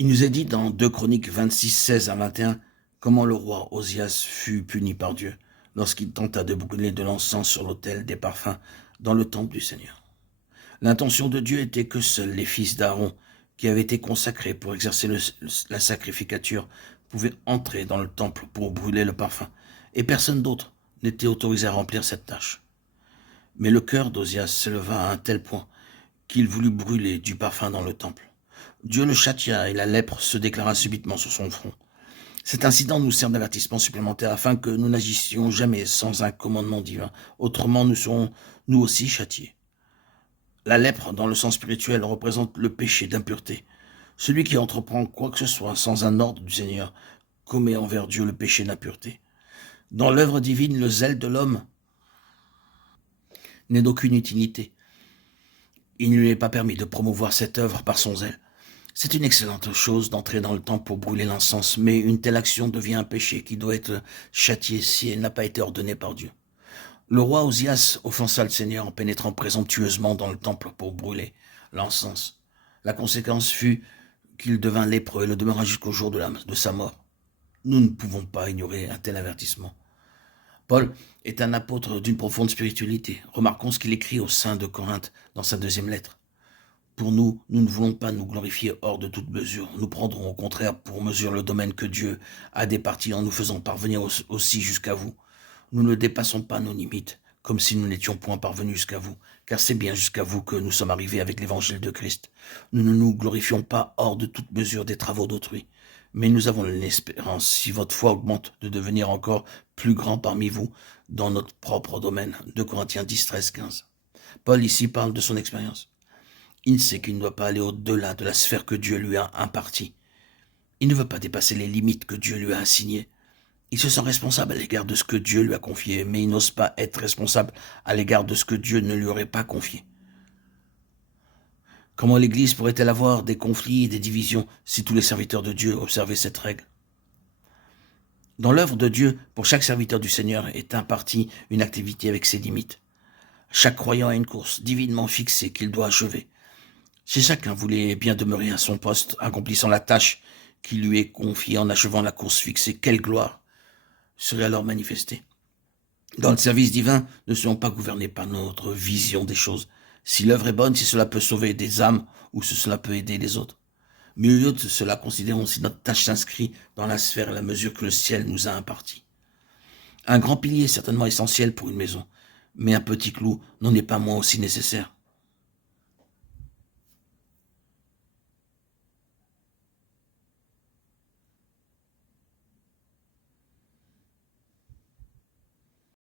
Il nous est dit dans 2 Chroniques 26, 16 à 21 comment le roi Osias fut puni par Dieu lorsqu'il tenta de brûler de l'encens sur l'autel des parfums dans le temple du Seigneur. L'intention de Dieu était que seuls les fils d'Aaron, qui avaient été consacrés pour exercer la sacrificature, pouvaient entrer dans le temple pour brûler le parfum, et personne d'autre n'était autorisé à remplir cette tâche. Mais le cœur d'Osias s'éleva à un tel point qu'il voulut brûler du parfum dans le temple. Dieu le châtia et la lèpre se déclara subitement sur son front. Cet incident nous sert d'avertissement supplémentaire afin que nous n'agissions jamais sans un commandement divin. Autrement, nous serons nous aussi châtiés. La lèpre, dans le sens spirituel, représente le péché d'impureté. Celui qui entreprend quoi que ce soit sans un ordre du Seigneur commet envers Dieu le péché d'impureté. Dans l'œuvre divine, le zèle de l'homme n'est d'aucune utilité. Il ne lui est pas permis de promouvoir cette œuvre par son zèle. C'est une excellente chose d'entrer dans le temple pour brûler l'encens, mais une telle action devient un péché qui doit être châtié si elle n'a pas été ordonnée par Dieu. Le roi Osias offensa le Seigneur en pénétrant présomptueusement dans le temple pour brûler l'encens. La conséquence fut qu'il devint lépreux et le demeura jusqu'au jour de sa mort. Nous ne pouvons pas ignorer un tel avertissement. Paul est un apôtre d'une profonde spiritualité. Remarquons ce qu'il écrit au sein de Corinthe dans sa 2e lettre. Pour nous, nous ne voulons pas nous glorifier hors de toute mesure. Nous prendrons au contraire pour mesure le domaine que Dieu a départi en nous faisant parvenir aussi jusqu'à vous. Nous ne dépassons pas nos limites, comme si nous n'étions point parvenus jusqu'à vous, car c'est bien jusqu'à vous que nous sommes arrivés avec l'évangile de Christ. Nous ne nous glorifions pas hors de toute mesure des travaux d'autrui, mais nous avons l'espérance, si votre foi augmente, de devenir encore plus grand parmi vous dans notre propre domaine. 2 Corinthiens 10, 13, 15. Paul ici parle de son expérience. Il sait qu'il ne doit pas aller au-delà de la sphère que Dieu lui a impartie. Il ne veut pas dépasser les limites que Dieu lui a assignées. Il se sent responsable à l'égard de ce que Dieu lui a confié, mais il n'ose pas être responsable à l'égard de ce que Dieu ne lui aurait pas confié. Comment l'Église pourrait-elle avoir des conflits et des divisions si tous les serviteurs de Dieu observaient cette règle? Dans l'œuvre de Dieu, pour chaque serviteur du Seigneur est impartie une activité avec ses limites. Chaque croyant a une course divinement fixée qu'il doit achever. Si chacun voulait bien demeurer à son poste, accomplissant la tâche qui lui est confiée en achevant la course fixée, quelle gloire serait alors manifestée. Dans le service divin, ne soyons pas gouvernés par notre vision des choses. Si l'œuvre est bonne, si cela peut sauver des âmes ou si cela peut aider les autres. Mais au lieu de cela, considérons si notre tâche s'inscrit dans la sphère à la mesure que le ciel nous a imparti. Un grand pilier est certainement essentiel pour une maison, mais un petit clou n'en est pas moins aussi nécessaire.